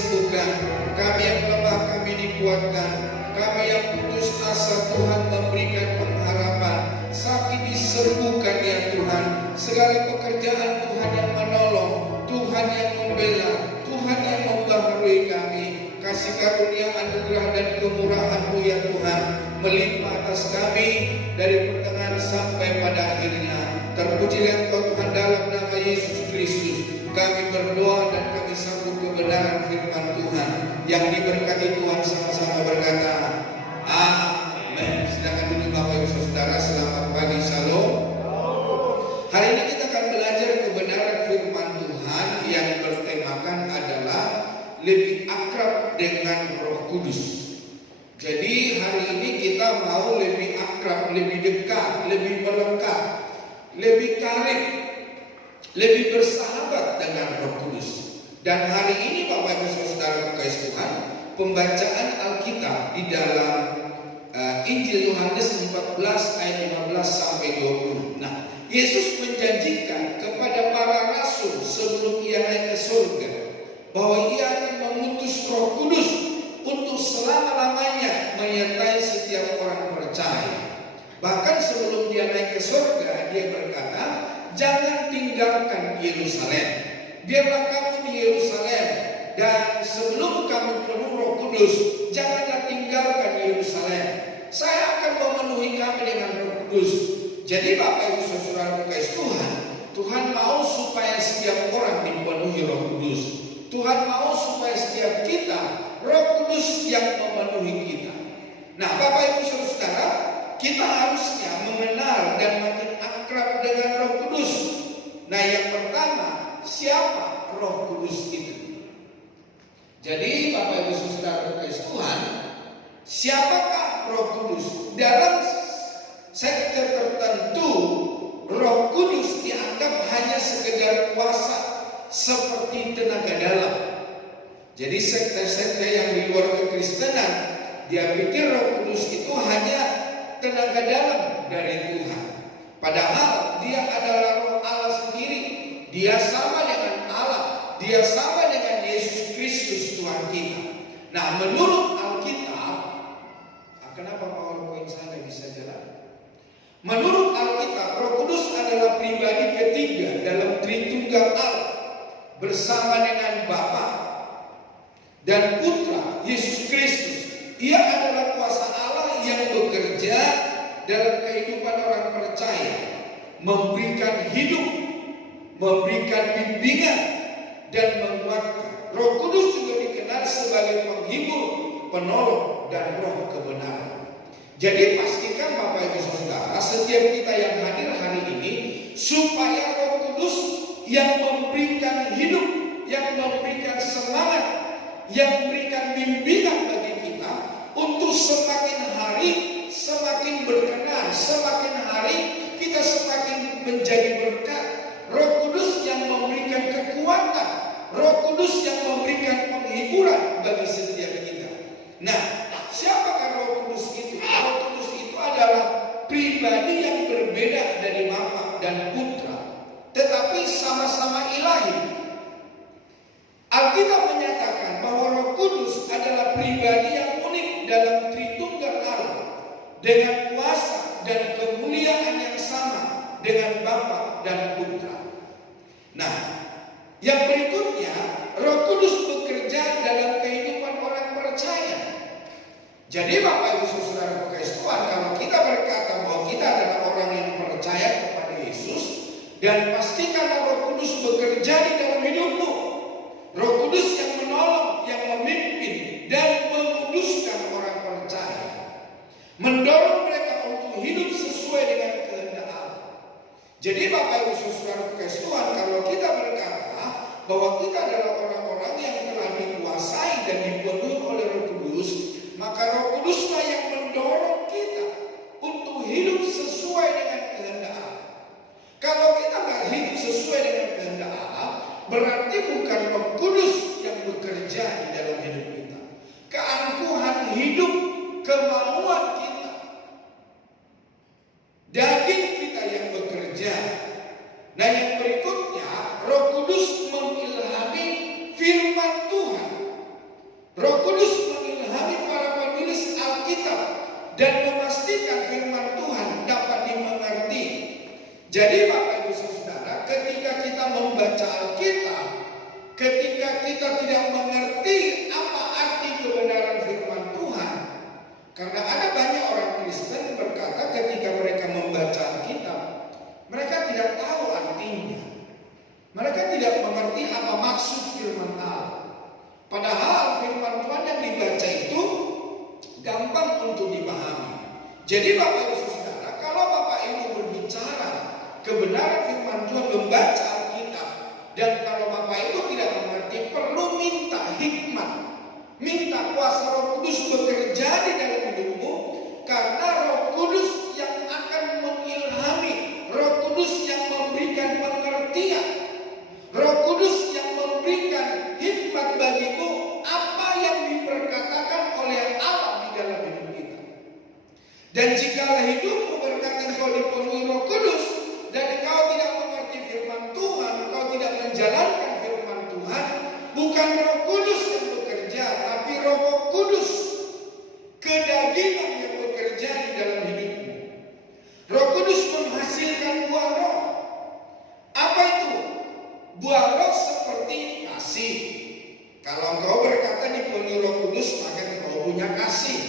disembuhkan, kami yang lemah kami dikuatkan, kami yang putus asa Tuhan memberikan pengharapan, sakit disembuhkan ya Tuhan, segala pekerjaan Tuhan yang menolong, Tuhan yang membela, Tuhan yang membaharui kami. Kasih karunia, anugerah dan kemurahan-Mu ya Tuhan melimpah atas kami dari pertengahan sampai pada akhirnya. Terpujilah Engkau Tuhan dalam nama Yesus Kristus. Kami berdoa dan kami sambut kebenaran firman Tuhan. Yang diberkati Tuhan sama-sama berkata amin. Silakan duduk Bapak Ibu Saudara, selamat pagi, Shalom. Hari ini kita akan belajar kebenaran firman Tuhan yang bertemakan adalah lebih akrab dengan Roh Kudus. Jadi hari ini kita mau lebih akrab, lebih dekat, lebih melekat, lebih karib, lebih bersahabat dengan Roh Kudus. Dan hari ini Bapak Ibu Saudara kekasih Tuhan, pembacaan Alkitab di dalam Injil Yohanes 14 ayat 15 sampai 20. Nah, Yesus menjanjikan kepada para rasul sebelum ia naik ke surga bahwa ia akan mengutus Roh Kudus untuk selama-lamanya menyertai setiap orang percaya. Bahkan sebelum dia naik ke surga, dia berkata, jangan tinggalkan Yerusalem, biarlah kamu di Yerusalem, dan sebelum kamu penuh Roh Kudus, janganlah tinggalkan Yerusalem. Saya akan memenuhi kamu dengan Roh Kudus. Jadi Bapak Ibu Saudara kekasih Tuhan, Tuhan mau supaya setiap orang dipenuhi Roh Kudus. Tuhan mau supaya setiap kita Roh Kudus yang memenuhi kita. Nah Bapak Ibu Saudara, kita harusnya mengenal dan makin akrab dengan Roh Kudus. Nah yang pertama, siapa Roh Kudus itu? Jadi Bapak Ibu Saudara kekasih Tuhan, siapakah Roh Kudus? Dalam sekte tertentu, Roh Kudus dianggap hanya sekedar kuasa seperti tenaga dalam. Jadi sekte-sekte yang di luar kekristenan, dia pikir Roh Kudus itu hanya tenaga dalam dari Tuhan. Padahal dia adalah Roh Allah sendiri. Dia sama dengan Allah. Dia sama dengan Yesus Kristus Tuhan kita. Nah menurut Alkitab, kenapa PowerPoint saya nggak bisa jalan? Menurut Alkitab, Roh Kudus adalah pribadi ketiga dalam Tritunggal Allah, bersama dengan Bapa dan Putra Yesus Kristus. Ia adalah kuasa Allah yang bekerja dalam kehidupan orang percaya, memberikan hidup, memberikan bimbingan, dan menguatkan. Roh Kudus juga dikenal sebagai penghibur, penolong, dan roh kebenaran. Jadi pastikan Bapak Ibu Saudara, setiap kita yang hadir hari ini, supaya Roh Kudus yang memberikan hidup, yang memberikan semangat, yang memberikan bimbingan bagi kita untuk semakin hari semakin berkenan, semakin hari kita semakin menjadi berkat. Roh Kudus yang memberikan kekuatan, Roh Kudus yang memberikan penghiburan bagi setiap kita. Nah, siapakah Roh Kudus itu? Roh Kudus itu adalah pribadi yang berbeda dari Bapa dan Putra, tetapi sama-sama ilahi. Alkitab menyatakan bahwa Roh Kudus adalah pribadi yang unik dalam Tritunggal Allah, dengan kuasa dan kemuliaan yang sama dengan Bapa dan Putra. Nah, yang berikutnya, Roh Kudus bekerja dalam kehidupan orang percaya. Jadi Bapak Ibu Saudara kekasih Tuhan, kalau kita berkata bahwa kita adalah orang yang percaya kepada Yesus, dan pastikan Roh Kudus bekerja di dalam hidupmu. Roh Kudus yang menolong, yang memimpin, dan menguduskan orang percaya, mendorong mereka untuk hidup sesuai dengan kehendak Allah. Jadi Bapak Ibu Saudara kekasih Tuhan, kalau kita berkata bahwa kita adalah orang-orang yang telah dikuasai dan dipenuhi oleh Roh Kudus, maka Roh Kuduslah yang mendorong kita untuk hidup sesuai dengan kehendak Allah. Kalau kita nggak hidup sesuai dengan kehendak Allah, berarti bukan Roh Kudus yang bekerja di dalam hidup kita. Keangkuhan hidup, kemauan kita, daging kita yang bekerja. Nah yang berikutnya, Roh Kudus mengilhami firman Tuhan. membaca Alkitab, ketika kita tidak mengerti apa arti kebenaran firman Tuhan. Karena ada banyak orang Kristen berkata ketika mereka membaca Alkitab, mereka tidak tahu artinya. Mereka tidak mengerti apa maksud firman Allah. Padahal firman Tuhan yang dibaca itu gampang untuk dipahami. Jadi Bapak Ibu Saudara, kalau Bapak Ibu berbicara kebenaran firman Tuhan, membaca Alkitab, dan kalau Bapak Ibu tidak mengerti, perlu minta hikmat, minta kuasa Roh Kudus bekerja di dalam hidupmu, karena Roh Kudus yang akan mengilhami, Roh Kudus yang memberikan pengertian, Roh Kudus yang memberikan hikmat bagimu apa yang diperkatakan oleh Allah di dalam hidup kita. Dan jikalau hidupmu berkata kau dipenuhi Roh Kudus dan engkau tidak mengerti firman Tuhan, engkau tidak menjalankan firman Tuhan, bukan Roh Kudus yang bekerja, tapi Roh Kudus kedagingan yang bekerja di dalam hidupmu. Roh Kudus menghasilkan buah roh. Apa itu? Buah roh seperti kasih. Kalau engkau berkata dipenuhi Roh Kudus, maka engkau punya kasih.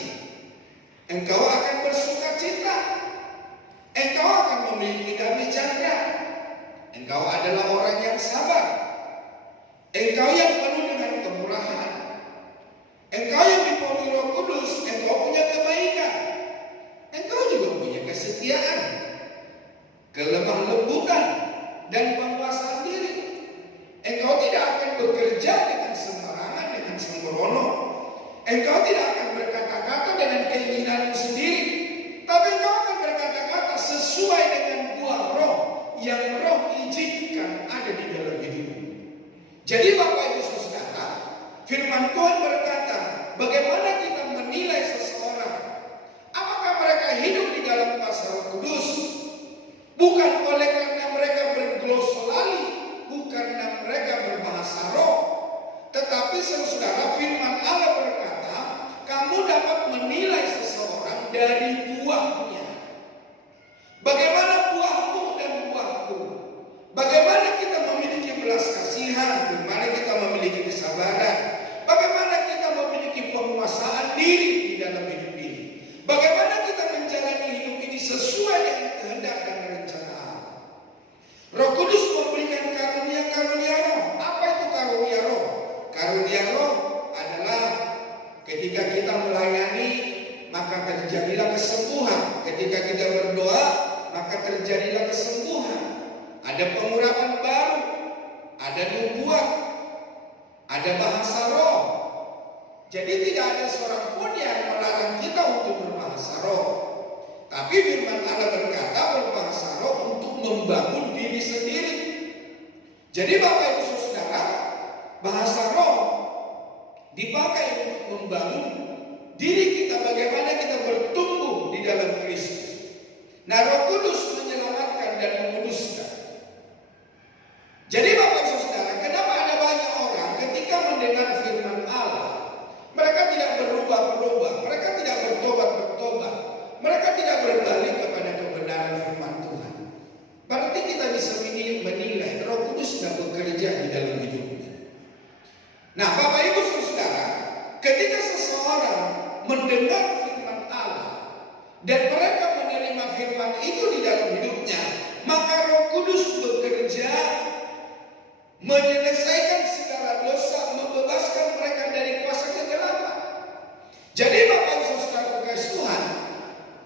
Engkau akan bersuka cita. Engkau akan memiliki damai janda. Engkau adalah orang yang sabar. Engkau yang penuh dengan kemurahan. Engkau yang dipenuhi Roh Kudus, engkau punya kebaikan. Engkau juga punya kesetiaan, kelemah lembutan, dan penguasaan diri. Engkau tidak akan bekerja dengan sembarangan, dengan sembrono. Engkau tidak akan berkata-kata dengan keinginanmu sendiri, tapi engkau akan berkata-kata sesuai dengan buah roh yang roh izinkan ada di dalam hidupmu. Jadi Bapak Ibu Saudara, firman Tuhan berkata, bagaimana kita menilai seseorang? Apakah mereka hidup di dalam kuasa Roh Kudus? Bukan oleh karena mereka berglosolali, bukan karena mereka berbahasa roh, tetapi saudara, firman Allah berkata, kamu dapat menilai seseorang dari buahnya. Bagaimana buahmu dan buahku? Bagaimana kita memiliki belas kasihan? Bagaimana kita memiliki kesabaran? Bagaimana kita memiliki penguasaan diri di dalam hidup ini? Bagaimana kita menjalani hidup ini sesuai dengan kehendak dan rencana Allah? Roh Kudus memberikan karunia-karunia roh. Apa itu karunia roh? Karunia roh adalah ketika kita melayani, maka terjadilah kesembuhan. Ketika kita berdoa, maka terjadilah kesembuhan. Ada pengurapan baru, ada nubuat, ada bahasa roh. Jadi tidak ada seorang pun yang melarang kita untuk berbahasa roh. Tapi firman Allah berkata berbahasa roh untuk membangun diri sendiri. Jadi Bapak Ibu Saudara, bahasa roh dipakai untuk membangun diri kita, bagaimana kita bertumbuh di dalam Kristus. Nah, Roh Kudus menyelamatkan dan menguduskan. Jadi Bapak Ibu Saudara, kenapa ada banyak orang ketika mendengar firman Allah, mereka tidak berubah-ubah, mereka tidak bertobat-bertobat, mereka tidak berbalik kepada kebenaran firman Tuhan. Berarti kita bisa menilai Roh Kudus sudah bekerja di dalam hidupnya. Nah, Bapak Ibu Saudara, ketika seseorang mendengar firman Allah dan mereka menerima firman itu di dalam hidupnya, maka Roh Kudus bekerja menyelesaikan segala dosa, membebaskan mereka dari kuasa kegelapan. Jadi Bapak Ibu Saudara kasih Tuhan,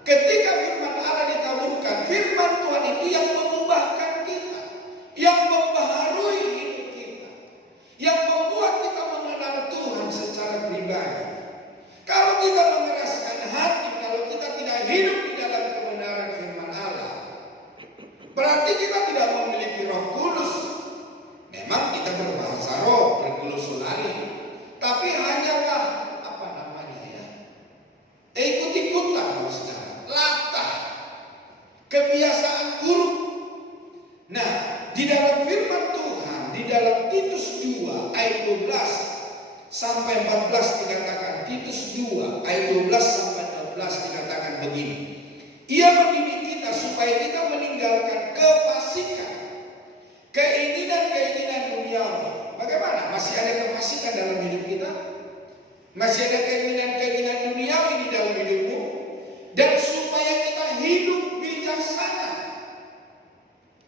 ketika firman Allah ditaburkan, firman Tuhan itu yang mengubahkan kita, yang membaharui hidup kita, yang membuat kita mengenal Tuhan secara pribadi. Kalau kita mengeraskan hati, kalau kita tidak hidup di dalam kebenaran firman Allah, berarti kita tidak memiliki Roh Kudus. Memang kita berbahasa roh, berglosolali, tapi hanyalah ikut-ikutan, saudara, latah, kebiasaan buruk. Nah, di dalam firman Tuhan, di dalam Titus 2 ayat 12 sampai 14 dikatakan, Titus 2 ayat 12 sampai 14 dikatakan begini. Ia mendidik kita supaya kita meninggalkan kefasikan, keinginan keinginan duniawi. Bagaimana? Masih ada kefasikan dalam hidup kita? Masih ada keinginan-keinginan duniawi di dalam hidupmu? Dan supaya kita hidup bijaksana.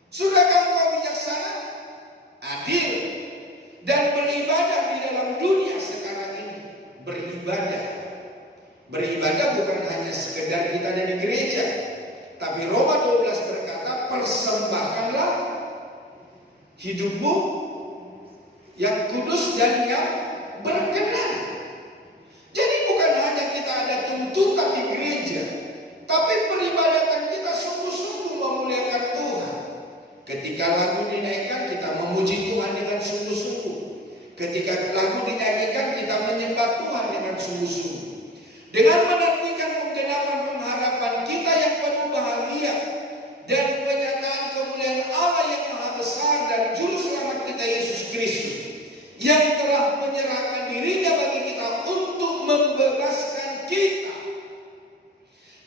Sudahkah engkau bijaksana? Adil dan beribadah di dalam dunia sekarang ini. Beribadah bukan hanya sekedar kita ada di gereja, tapi Roma 12 berkata, persembahkanlah hidupmu yang kudus dan yang berkenan. Jadi bukan hanya kita ada tuntutan di gereja, tapi peribadatan kita sungguh-sungguh memuliakan Tuhan. Ketika lagu dinaikkan, kita memuji Tuhan dengan sungguh-sungguh. Ketika lagu dinyanyikan, kita menyembah Tuhan dengan sungguh-sungguh. Dengan menantikan penggenapan pengharapan kita yang penuh bahagia dan penyataan kemuliaan Allah yang maha besar dan juru selamat kita Yesus Kristus, yang telah menyerahkan dirinya bagi kita untuk membebaskan kita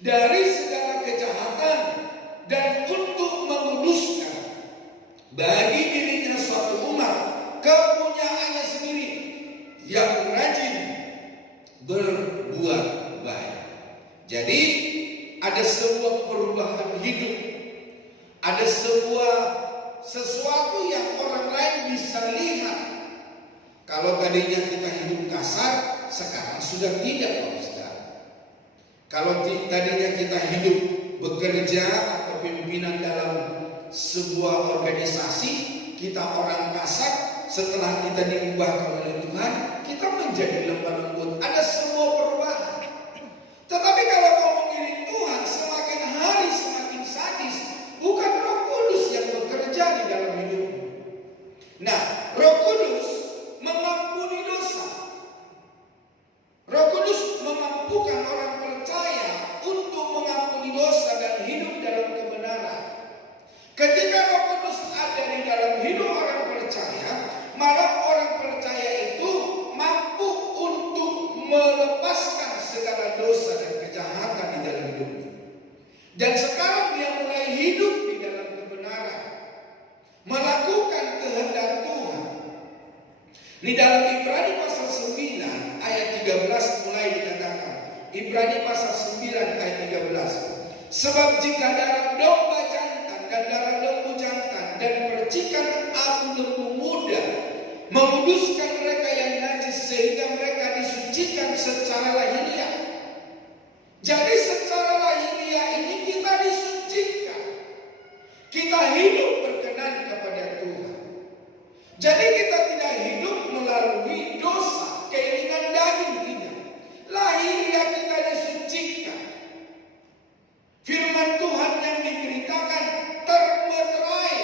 dari segala kejahatan dan untuk menguduskan bagi dirinya suatu umat kepunyaannya sendiri yang rajin berbuat baik. Jadi ada sebuah perubahan hidup, ada sesuatu yang orang lain bisa lihat. Kalau tadinya kita hidup kasar, sekarang sudah tidak, Bapak Saudara. Kalau tadinya kita hidup bekerja atau pimpinan dalam sebuah organisasi, kita orang kasar, setelah kita diubahkan oleh Tuhan, kita menjadi lemah lembut. Ada sebuah perubahan. Tetapi kalau kau mengiring Tuhan, semakin hari semakin sadis. Bukan Roh Kudus yang bekerja di dalam hidupmu. Nah, Roh Kudus mengampuni dosa. Roh Kudus memampukan orang percaya untuk mengampuni dosa dan hidup dalam kebenaran. Ketika Roh Kudus ada di dalam hidup orang percaya, maka orang percaya itu mampu untuk melepaskan segala dosa dan kejahatan di dalam hidupnya. Dan sekarang dia mulai hidup di dalam kebenaran, melakukan kehendak Tuhan. Di dalam Ibrani pasal 9 ayat 13 mulai dikatakan. Ibrani pasal 9 ayat 13. Sebab jika darah domba jantan dan darah lembu jantan dan percikan abu lembu muda menguduskan mereka yang najis sehingga mereka disucikan secara lahiriah. Jadi secara lahiriah ini kita disucikan. Kita hidup berkenan kepada Tuhan. Jadi kita tidak hidup melalui dosa, keinginan daging kita. Lahiriah kita disucikan. Firman Tuhan yang diberitakan termeterai,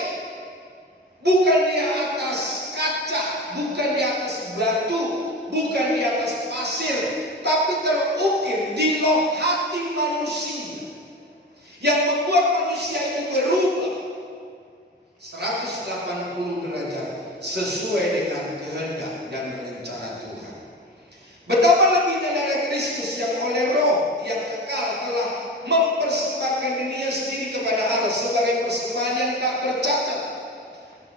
bukan di atas kaca, bukan di atas batu, bukan di atas pasir, tapi terukir di loh hati manusia, yang membuat manusia itu berubah 180 derajat sesuai dengan kehendak dan rencana Tuhan. Betapa lebihnya darah Kristus yang oleh Roh yang kekal telah mempersembahkan dirinya sendiri kepada Allah sebagai persembahan yang tak bercacat,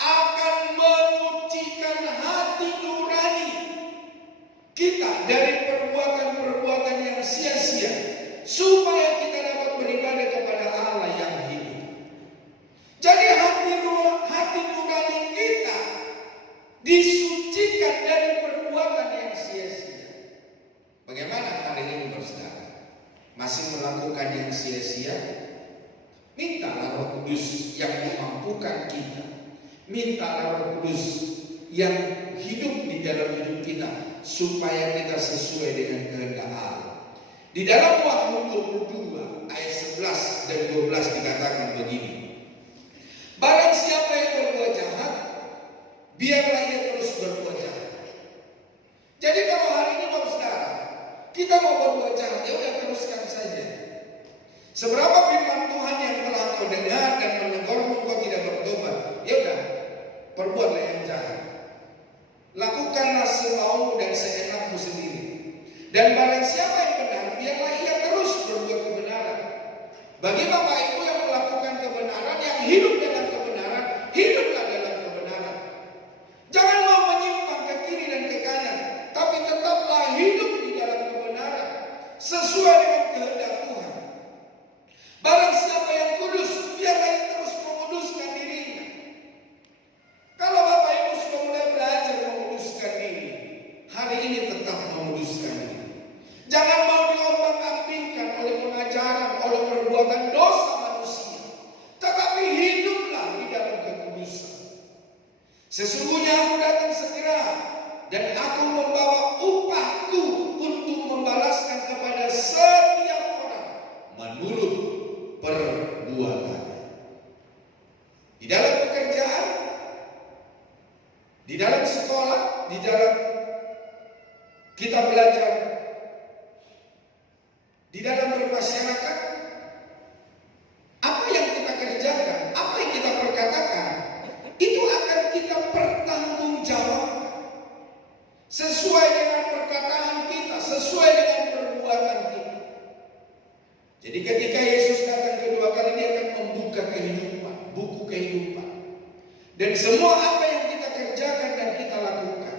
akan menyucikan hati nurani kita dari perbuatan-perbuatan yang sia-sia, supaya kita dapat beribadah kepada Allah yang hidup. Jadi hati nurani kita disucikan dari perbuatan yang sia-sia. Bagaimana hari ini, Saudara? Masih melakukan yang sia-sia? Mintalah Roh Kudus yang memampukan kita. Mintalah Roh Kudus yang hidup di dalam hidup kita, supaya kita sesuai dengan kehendak Allah. Di dalam Wahyu 22 ayat 11 dan 12 dikatakan begini. Barang siapa yang berbuat jahat, biarlah ia terus berbuat jahat. Jadi kalau hari ini, Bapak Saudara, kita mau berbuat jahat, ya udah teruskan saja. Seberapa firman Tuhan yang telah kau dengar dan menegurmu kau tidak bertobat, ya udah perbuatlah yang jahat. Lakukanlah semaumu dan seenakmu sendiri. Dan barang siapa yang benar, biarlah ia terus berbuat kebenaran. Bagi Bapak Ibu yang melakukan kebenaran, yang hidup dalam kebenaran, hiduplah dalam kebenaran. Sesungguhnya aku datang segera, dan aku membawa upahku untuk membalaskan kepada setiap orang menurut perbuatannya. Di dalam pekerjaan, di dalam sekolah, di dalam kita belajar, di dalam bermasyarakat, apa yang kita kerjakan, apa yang kita perkatakan, itu akan kita pertanggungjawabkan sesuai dengan perkataan kita, sesuai dengan perbuatan kita. Jadi ketika Yesus datang kedua kali, dia akan membuka kehidupan, buku kehidupan. Dan semua apa yang kita kerjakan dan kita lakukan,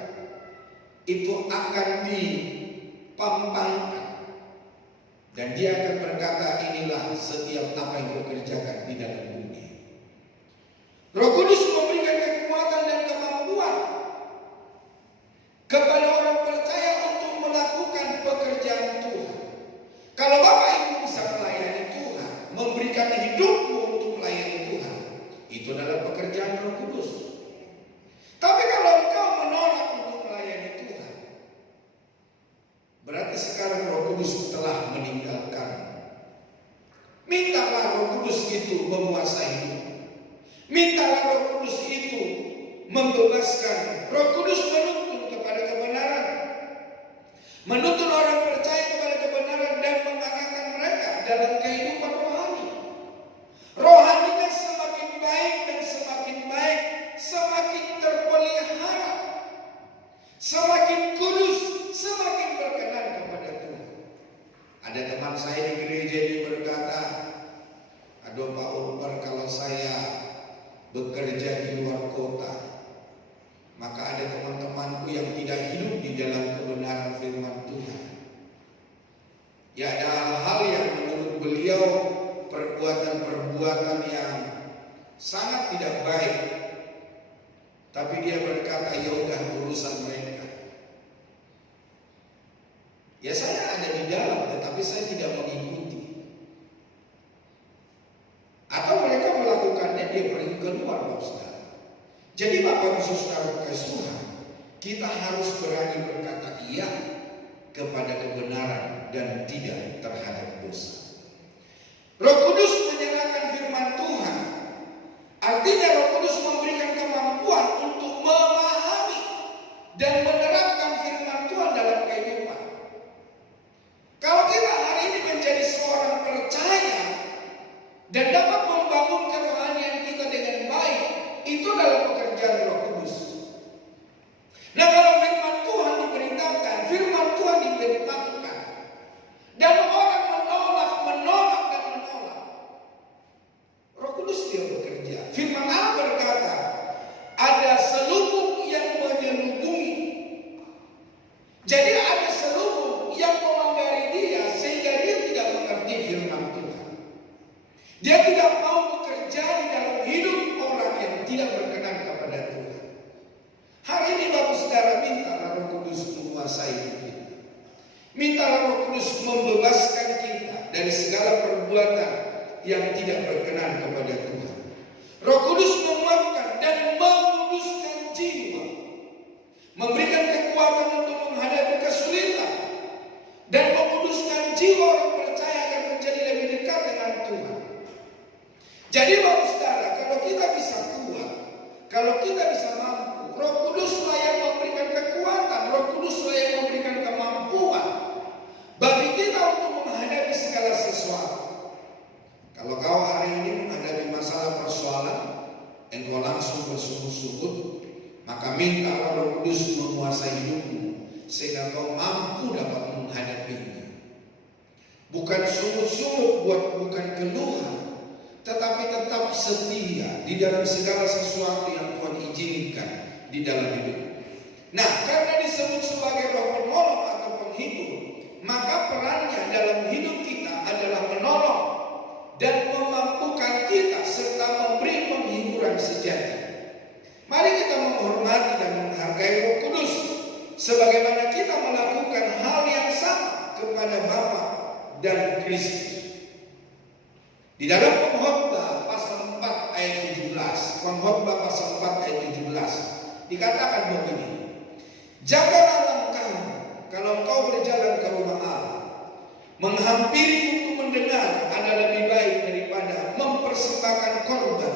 itu akan dipampangkan. Dan dia akan berkata, inilah setiap apa yang kau kerjakan di dalam dunia. Roh Kudus memberikan kekuatan dan kemampuan kepada orang percaya untuk melakukan pekerjaan Tuhan. Kalau Bapak Ibu bisa melayani Tuhan, memberikan hidupmu untuk melayani Tuhan, itu adalah pekerjaan Roh Kudus. Tapi kalau engkau menolak untuk melayani Tuhan, berarti sekarang Roh Kudus telah meninggalkan. Mintalah Roh Kudus itu menguasai. Mintalah Roh Kudus itu membebaskan. Roh Kudus menuntun kepada kebenaran, menuntun orang percaya kepada kebenaran dan mengarahkan mereka dalam kehidupan rohani. Rohaninya semakin baik dan semakin baik, semakin terpelihara, semakin kudus, semakin berkenan kepada Tuhan. Ada teman saya di gereja ini berkata, aduh Pak Umar, kalau saya bekerja di luar kota, maka ada teman-temanku yang tidak hidup di dalam kebenaran firman Tuhan. Ya, ada hal-hal yang menurut beliau perbuatan-perbuatan yang sangat tidak baik. Tapi dia berkata, ya udah, urusan mereka. Ya, saya ada di dalam, tetapi saya tidak mengikuti. Atau mereka melakukannya, dia pergi keluar, Bapak Saudara. Jadi Bapak Ibu Saudara kasih Tuhan, kita harus berani berkata iya kepada kebenaran dan tidak terhadap dosa. Roh Kudus menyerahkan firman Tuhan. Artinya Roh Kudus memberikan kemampuan untuk memahami dan menerapkan firman Tuhan dalam kehidupan. Kalau kita hari ini menjadi seorang percaya dan dapat membangun kerohanian kita dengan baik, itu adalah pekerjaan Roh Kudus. Nah, kalau firman Tuhan diberitakan, firman Tuhan dibentangkan, dan orang menolak, Roh Kudus dia bekerja. Firman Allah berkata, ada selubung yang menyelubungi. Jadi ada selubung yang memagari dia sehingga dia tidak mengerti firman Tuhan. Dia tidak mau bekerja di dalam hidup orang yang tidak berkenan kepada Tuhan. Hari ini Bapak Saudara, mintalah Roh Kudus menguasai kita. Mintalah Roh Kudus membebaskan kita dari segala perbuatan yang tidak berkenan kepada Tuhan. Roh Kudus menguatkan dan menguduskan jiwa, memberikan kekuatan untuk menghadapi kesulitan, dan menguduskan jiwa orang percaya akan menjadi lebih dekat dengan Tuhan. Jadi Bapak Saudara, kalau kita bisa kuat, kalau kita bisa mampu, Roh Kuduslah yang memberikan kekuatan, Roh Kuduslah yang memberikan kemampuan bagi kita untuk menghadapi segala sesuatu. Kalau kau hari ini menghadapi masalah persoalan, engkau langsung bersungguh-sungguh, maka mintalah Roh Kudus menguasai hidupmu sehingga kau mampu dapat menghadapinya. Bukan sungguh-sungguh bukan keluhan, tetapi tetap setia di dalam segala sesuatu yang Tuhan izinkan di dalam hidup. Nah, karena disebut sebagai roh penolong atau penghibur, maka perannya dalam hidup kita adalah menolong dan memampukan kita serta memberi penghiburan sejati. Mari kita menghormati dan menghargai Roh Kudus sebagaimana kita melakukan hal yang sama kepada Bapa dan Kristus. Di dalam Pengkhotbah pasal 4 ayat 17, Pengkhotbah pasal 4 ayat 17, dikatakan begini, jagalah langkahmu kalau engkau berjalan ke rumah Allah. Menghampiri untuk mendengar ada lebih baik daripada mempersembahkan korban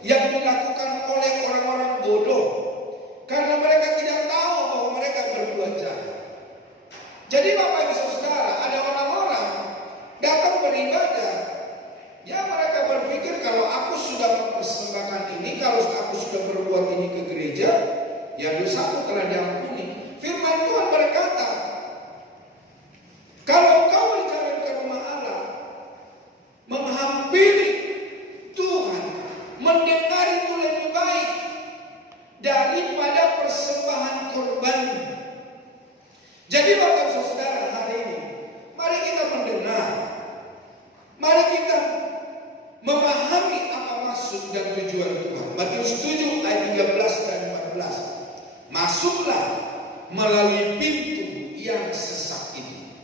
yang dilakukan oleh orang-orang bodoh, karena mereka tidak tahu bahwa mereka berbuat jahat. Jadi Bapak Ibu Saudara, ada orang-orang datang beribadah, ya mereka berpikir kalau aku sudah mempersembahkan ini, kalau aku sudah berbuat ini ke gereja, ya dosaku telah diampuni. Firman Tuhan berkata, kalau engkau berjalan ke rumah Allah, menghampiri Tuhan, mendengar itu lebih baik daripada persembahan korban. Jadi Bapak Ibu Saudara, hari ini mari kita mendengar, mari kita memahami apa maksud dan tujuan Tuhan. Matius 7 ayat 13 dan 14. Masuklah melalui pintu yang sesak itu,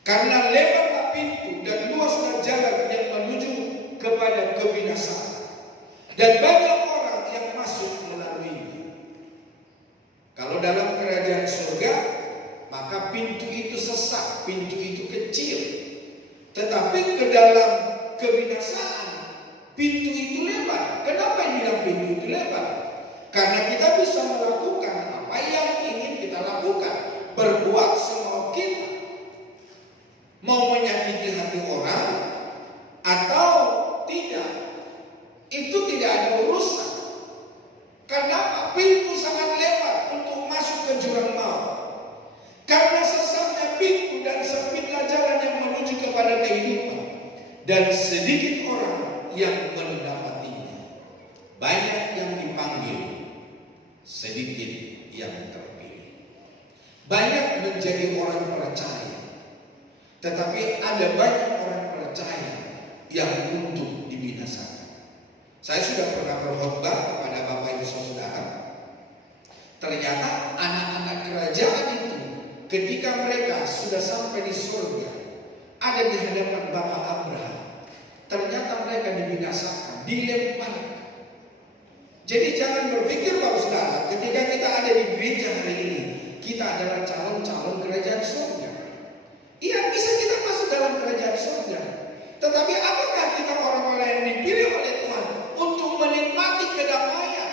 karena lebarlah pintu dan luaslah jalan yang menuju kepada kebinasaan, dan banyak orang yang masuk melaluinya. Kalau dalam kerajaan surga, maka pintu itu sesak, pintu itu kecil. Tetapi ke dalam kebinasaan, pintu itu lebar. Kenapa bilang pintu itu lebar? Karena kita bisa melakukan apa yang ingin kita lakukan, berbuat semau kita. Mau menyakiti hati orang atau tidak, itu tidak ada urusan. Karena pintu sangat lebar untuk masuk ke jurang maut. Karena sesatnya pintu dan sempitlah jalan yang menuju kepada kehidupan, dan sedikit orang yang mendapatinya. Banyak yang dipanggil, sedikit yang terpilih. Banyak menjadi orang percaya, tetapi ada banyak orang percaya yang untuk dibinasakan. Saya sudah pernah berkhotbah kepada Bapak Ibu Saudara. Ternyata anak-anak kerajaan itu, ketika mereka sudah sampai di surga, ada di hadapan Bapak Abraham, ternyata mereka dibinasakan, dilemparkan. Jadi jangan berpikir Bapak Saudara, ketika kita ada di gereja hari ini, kita adalah calon-calon kerajaan surga. Iya, bisa kita masuk dalam kerajaan surga. Tetapi apakah kita orang-orang yang dipilih oleh Tuhan untuk menikmati kedamaian,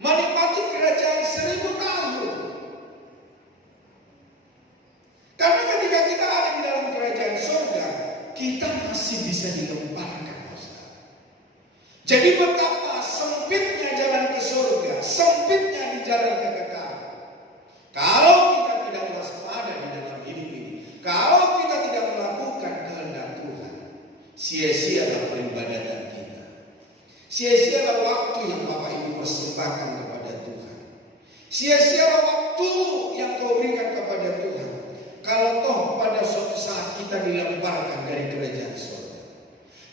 menikmati kerajaan 1000 tahun? Karena ketika kita ada di dalam kerajaan surga, kita masih bisa dilemparkan. Jadi betapa sempitnya jalan ke surga, sempitnya di jalan kekekalan. Kalau kita tidak waspada di dalam hidup ini, kalau kita tidak melakukan kehendak Tuhan, sia-sialah peribadatan kita. Sia-sialah waktu yang Bapak Ibu persembahkan kepada Tuhan. Sia-sialah waktu yang kau berikan kepada Tuhan. Kalau toh pada suatu saat kita dilemparkan dari kerajaan surga.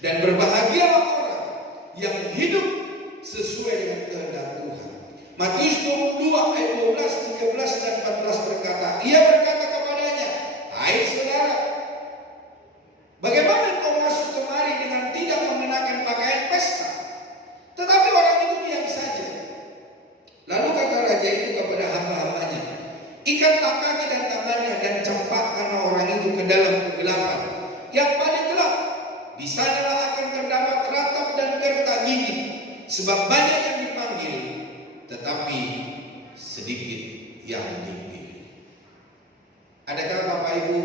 Dan berbahagialah orang yang hidup sesuai dengan kehendak Tuhan. Matius 22 ayat 12, 13 dan 14 berkata, ia berkata kepadanya, hai saudara, bagaimana kau masuk kemari dengan tidak mengenakan pakaian pesta? Tetapi orang itu diam saja. Lalu kata raja itu kepada hamba-hambanya, ikatlah kaki dan tangannya dan campakkanlah orang itu ke dalam kegelapan yang paling gelap. Di sanalah akan terdapat ratap dan kerta gigi, sebab banyak yang dipanggil, tetapi sedikit yang dipilih. Adakah Bapak Ibu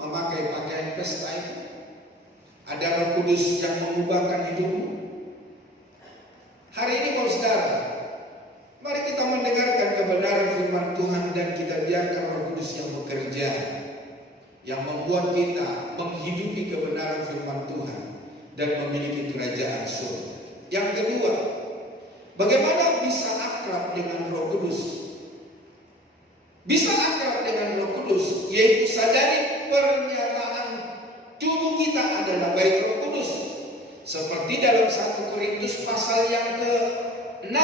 memakai pakaian pesta itu? Ada Roh Kudus yang mengubahkan hidupmu? Hari ini Bapak Saudara, mari kita mendengarkan kebenaran firman Tuhan dan kita biarkan Roh Kudus yang bekerja, yang membuat kita menghidupi kebenaran firman Tuhan dan memiliki kerajaan surga. Yang kedua, bagaimana bisa akrab dengan Roh Kudus? Bisa akrab dengan Roh Kudus, yaitu sadari pernyataan tubuh kita adalah bait Roh Kudus. Seperti dalam 1 Korintus pasal yang ke-6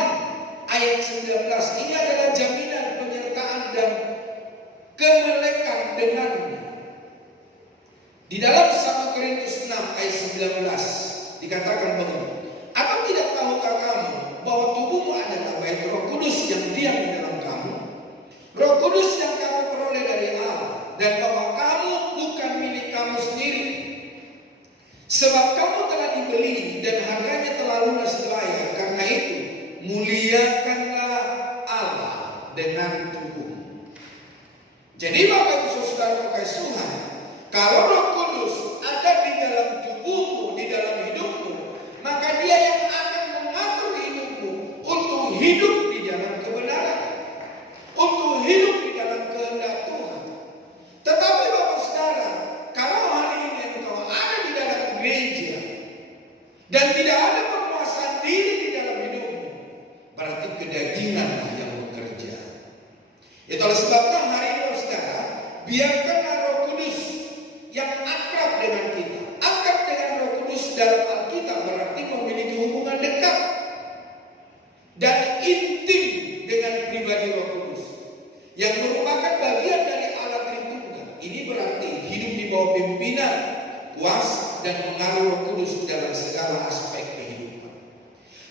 ayat 19, ini adalah jaminan penyertaan dan kemelekan dengannya. Di dalam 1 Korintus 6 ayat 19 dikatakan begini, atau tidak tahukah kamu bahwa tubuhmu adalah bait Roh dengan tubuh. Jadi Bapak Ibu Saudara kekasih Tuhan, kalau Roh Kudus ada di dalam tubuhmu, di dalam hidupmu, maka Dia yang akan mengatur hidupmu untuk hidup di dalam kebenaran, untuk hidup di dalam kehendak Tuhan. Tetapi Bapak Saudara, kalau hari ini engkau ada di dalam gereja dan tidak ada penguasaan diri di dalam hidupmu, berarti kedaginganlah yang bekerja. Itulah sebabnya hari ini Saudara, biarkanlah Roh Kudus yang akrab dengan kita. Akrab dengan Roh Kudus dalam Alkitab berarti memiliki hubungan dekat dan intim dengan pribadi Roh Kudus, yang merupakan bagian dari Allah Tritunggal. Ini berarti hidup di bawah pimpinan, kuasa dan pengaruh Roh Kudus dalam segala aspek kehidupan.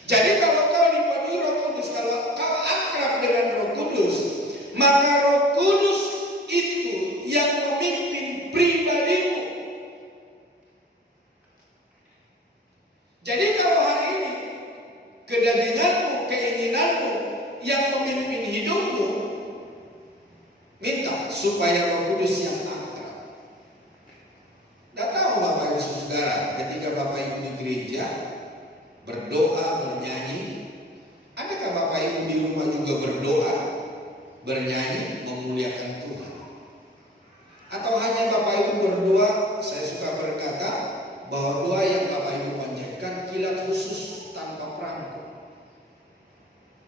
Jadi kalau kau dipenuhi Roh Kudus, kalau kau akrab dengan Roh Kudus, maka Roh Kudus itu yang memimpin pribadimu. Jadi kalau hari ini kedaginganmu, keinginanmu yang memimpin hidupmu, minta supaya Roh Kudus yang akrab. Tidak tahu Bapak Ibu Saudara, ketika Bapak Ibu di gereja berdoa, bernyanyi, adakah Bapak Ibu di rumah juga berdoa, bernyanyi, memuliakan Tuhan? Atau hanya Bapak Ibu berdoa, saya suka berkata bahwa doa yang Bapak Ibu panjatkan kilat khusus tanpa perangko.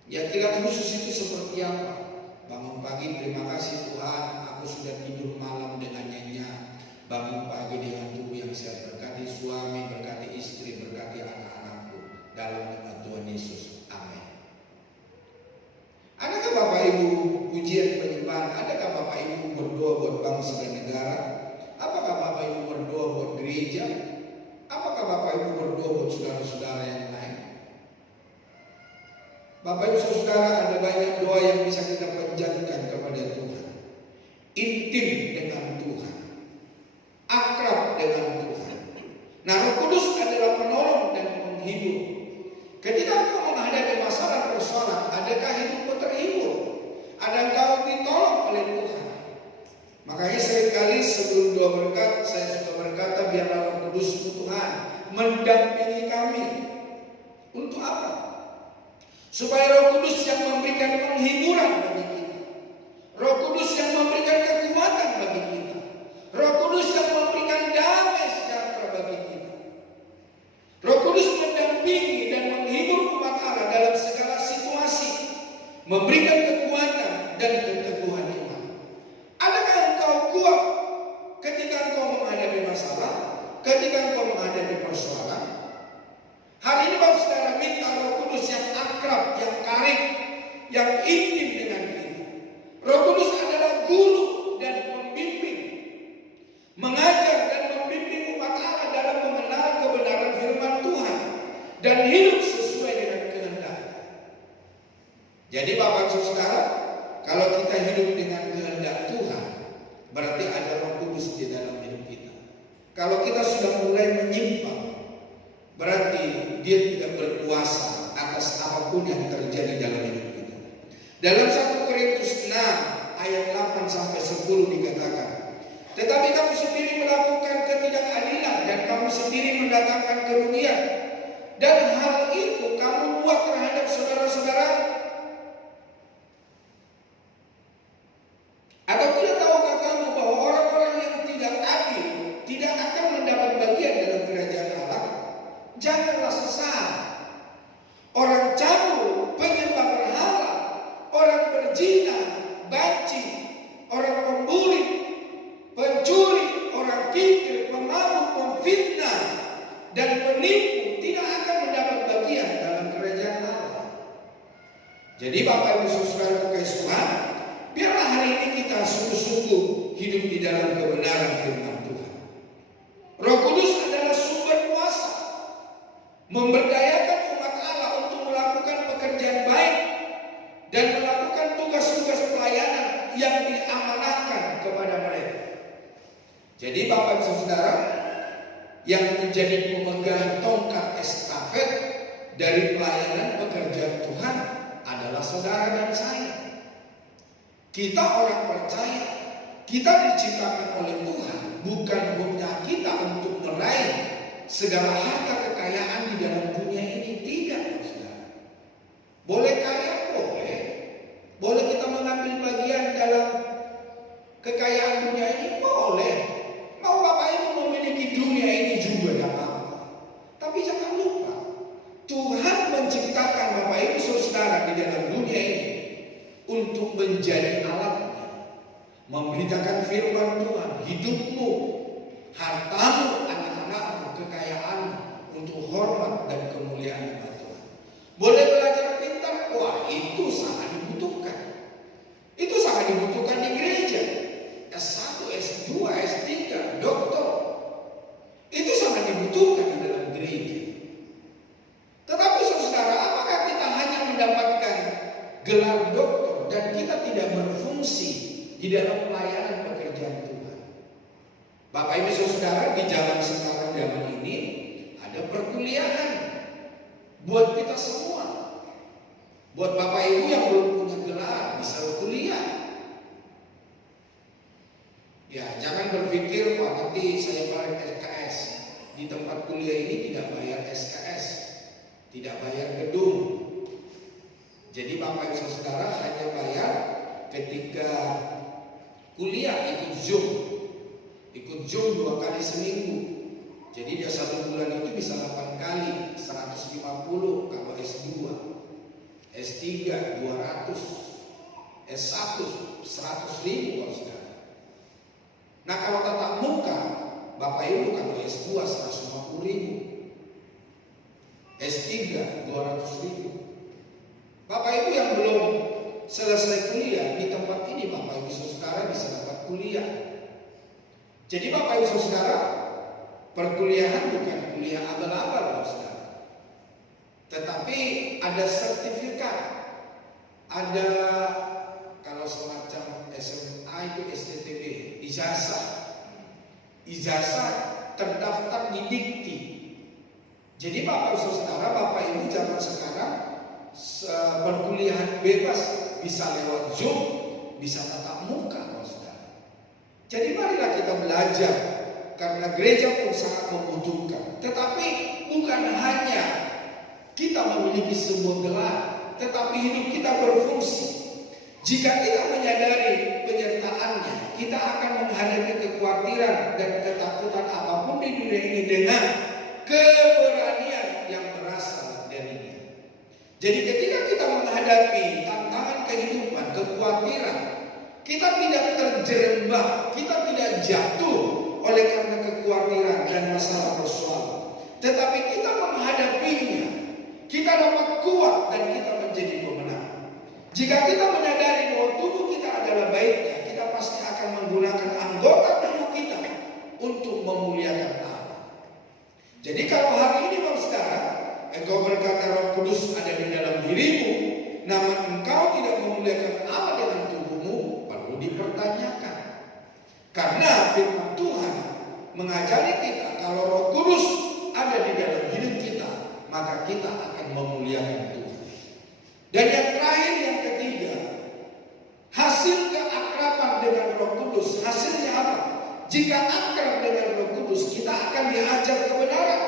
Ya, kilat khusus itu seperti apa? Bangun pagi, terima kasih Tuhan, aku sudah tidur malam dengan nyenyak. Bangun pagi dengan tubuh yang sehat, berkati suami, berkati istri, berkati anak-anakku, dalam nama Tuhan Yesus, amin. Adakah Bapak Ibu pujian penyembahan? Adakah Bapak Ibu berdoa buat bangsa dan negara? Apakah Bapak Ibu berdoa buat gereja? Apakah Bapak Ibu berdoa buat saudara-saudara yang lain? Bapak Ibu Saudara, ada banyak doa yang bisa kita panjatkan kepada Tuhan. Intim dengan Tuhan, akrab dengan Tuhan. Nah, Roh Kudus adalah penolong dan penghibur. Ketika engkau menghadapi masalah persoalan, adakah hidupmu terhibur? Adakah ditolong oleh Tuhan? Makanya seringkali sebelum doa berkat, saya suka berkata, biarlah Roh Kudus Tuhan mendampingi kami. Untuk apa? Supaya Roh Kudus yang memberikan penghiburan bagi kita, Roh Kudus yang memberikan kekuatan bagi kita, Roh Kudus yang memberikan damai sejahtera bagi kita. Roh Kudus mendampingi dan menghibur umat Allah dalam segala situasi, memberikan kekuatan dan keteguhan iman. Adakah engkau kuat ketika engkau menghadapi masalah, ketika engkau menghadapi persoalan? Hari ini Bapak Saudara minta Roh Kudus yang akrab, yang karib, yang intim dengan kita. Roh Kudus adalah guru dan pembimbing, mengajar dan membimbing umat Allah dalam mengenal kebenaran firman Tuhan dan hidup sesuai dengan kehendaknya. Jadi Bapak Saudara, kalau kita hidup dengan kehendak Tuhan, berarti ada Roh Kudus di dalam hidup kita. Kalau kita sudah mulai menyimpang, berarti dia tidak berkuasa atas apapun yang terjadi dalam hidup kita. Dalam 1 Korintus 6 ayat 8 sampai 10 dikatakan, tetapi kamu sendiri melakukan ketidakadilan dan kamu sendiri mendatangkan kerugian, dan hal itu kamu buat terhadap saudara-saudara. Atau tidak tahukah kamu bahwa orang-orang yang tidak adil tidak akan mendapat bagian dalam kerajaan Allah? Janganlah sesat. Orang cabul, penyembah berhala, orang berzina, banci, orang pembuli, pencuri, orang kikir, pemabuk, pemfitnah, dan penipu tidak akan mendapat bagian dalam kerajaan Allah. Jadi Bapak Ibu Saudara kekasih Tuhan, biarlah hari ini kita sungguh-sungguh hidup di dalam kebenaran firman Tuhan. Roh Kudus adalah sumber kuasa, memberdayakan umat Allah untuk melakukan pekerjaan baik dan melakukan tugas-tugas pelayanan yang diamanahkan kepada mereka. Jadi Bapak Ibu Saudara, yang menjadi pemegang tongkat estafet dari pelayanan pekerjaan Tuhan adalah saudara dan saya. Kita orang percaya, kita diciptakan oleh Tuhan, bukan punya kita untuk meraih segala harta kekayaan di dalam dunia ini. Tidak, saudara. Boleh kaya, boleh. Boleh kita mengambil bagian dalam kekayaan dunia ini, boleh. Mau Bapak Ibu memiliki dunia ini juga tidak apa-apa. Tapi jangan lupa, Tuhan menciptakan Bapak Ibu Saudara di dalam dunia ini untuk menjadi alatnya, memberitakan firman Tuhan, hidupmu, hartamu, anak-anakmu, kekayaanmu untuk hormat dan kemuliaan Tuhan. Boleh belajar pintar, wah itu sangat dibutuhkan. Itu sangat dibutuhkan di gereja. S1, S2, S3, doktor. Itu sangat dibutuhkan di dalam gereja. Tetapi saudara, apakah kita hanya mendapatkan gelar doktor dan kita tidak berfungsi di dalam pelayanan pekerjaan Tuhan? Bapak Ibu Saudara, di zaman sekarang, zaman ini ada perkuliahan buat kita semua. Buat Bapak Ibu yang belum punya gelar bisa kuliah. Ya, jangan berpikir wah nanti saya bayar SKS. Di tempat kuliah ini tidak bayar SKS, tidak bayar gedung. Jadi Bapak Ibu Saudara hanya bayar ketika kuliah ikut Zoom 2 kali seminggu. Jadi dia 1 bulan itu bisa 8 kali, 150 kalau S2, S3 200, S1 100 ribu saudara. Nah kalau tatap muka, Bapak Ibu kalau S2 150 ribu, S3 200 ribu. Bapak Ibu yang belum selesai kuliah di tempat ini, Bapak Ibu Saudara bisa dapat kuliah. Jadi Bapak Ibu Saudara, perkuliahan bukan kuliah abal-abal saudara, tetapi ada sertifikat, ada kalau semacam SMA itu STTB, ijazah terdaftar di Dikti. Jadi Bapak Ibu Saudara, Bapak Ibu zaman sekarang perkuliahan bebas, bisa lewat Zoom, bisa tatap muka, saudara. Jadi marilah kita belajar, karena gereja pun sangat membutuhkan. Tetapi bukan hanya kita memiliki sebuah gelar, tetapi hidup kita berfungsi. Jika kita menyadari penyertaannya, kita akan menghadapi kekhawatiran dan ketakutan apapun di dunia ini dengan keberanian yang berasal darinya. Jadi ketika kita menghadapi tantangan kehidupan, kekhawatiran, kita tidak terjerembab, kita tidak jatuh oleh karena kekhawatiran dan masalah persoalan. Tetapi kita menghadapinya, kita dapat kuat dan kita menjadi pemenang. Jika kita menyadari bahwa tubuh kita adalah baiknya, kita pasti akan menggunakan anggota tubuh kita untuk memuliakan Allah. Jadi kalau hari ini saudara, engkau berkata Roh Kudus ada di dalam dirimu, namun engkau tidak memuliakan Allah dengan tubuhmu, perlu dipertanyakan. Karena firman Tuhan mengajari kita kalau Roh Kudus ada di dalam hidup kita, maka kita akan memuliakan Tuhan. Dan yang terakhir, yang ketiga, hasil keakraban dengan Roh Kudus, hasilnya apa? Jika akrab dengan Roh Kudus, kita akan diajar kebenaran.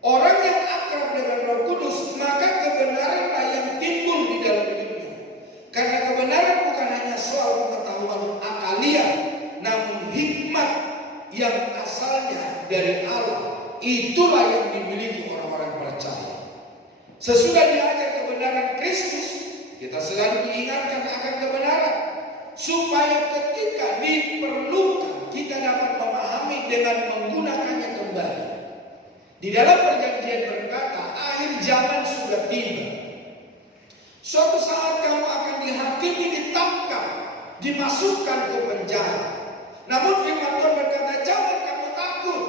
Orang yang akrab dengan Roh Kudus, maka kebenaranlah yang timbul di dalam hidupnya. Karena kebenaran bukan hanya soal pengetahuan akaliah, namun hikmat yang asalnya dari Allah. Itulah yang dimiliki orang-orang percaya. Sesudah diajar kebenaran Kristus, kita selalu diingatkan akan kebenaran, supaya ketika diperlukan kita dapat memahami dengan menggunakannya kembali. Di dalam perjanjian berkata, akhir zaman sudah tiba. Suatu saat kamu akan dihakimi, ditangkap, dimasukkan ke penjara. Namun firman Tuhan berkata, jangan kamu takut.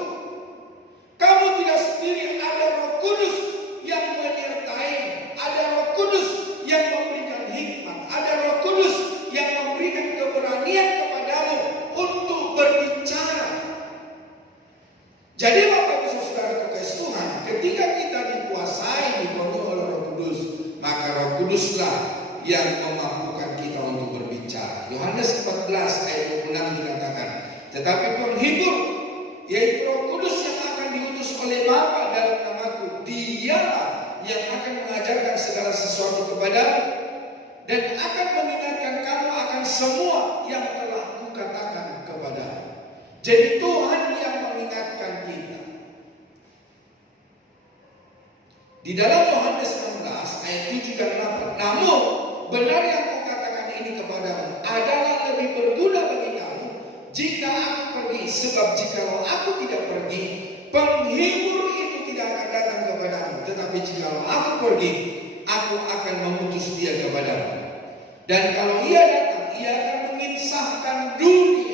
Kamu tidak sendiri, ada Roh Kudus yang menyertai, ada Roh Kudus yang memberikan hikmat, ada Roh Kudus yang memberikan keberanian kepadamu untuk berbicara. Jadi Bapak Ibu Saudara kekasih Tuhan, ketika kita dikuasai, dipenuhi oleh Roh Kudus, maka Roh Kuduslah yang memampukan kita untuk berbicara. Yohanes 14 ayat 26 dikatakan, tetapi penghibur, yaitu Roh Kudus yang akan diutus oleh Bapa dalam namaku, dialah yang akan mengajarkan segala sesuatu kepadamu dan akan mengingatkan kamu akan semua yang telah kukatakan kepadamu. Jadi Tuhan yang mengingatkan kita. Di dalam Yohanes 16 ayat 7 dan 8, namun benar yang kukatakan ini kepadamu adalah lebih berguna bagi kamu jika aku pergi, sebab jikalau aku tidak pergi, penghibur itu tidak akan datang kepadamu, tetapi jikalau aku pergi, aku akan mengutus dia kepadamu. Dan kalau ia datang, ia akan menginsahkan dunia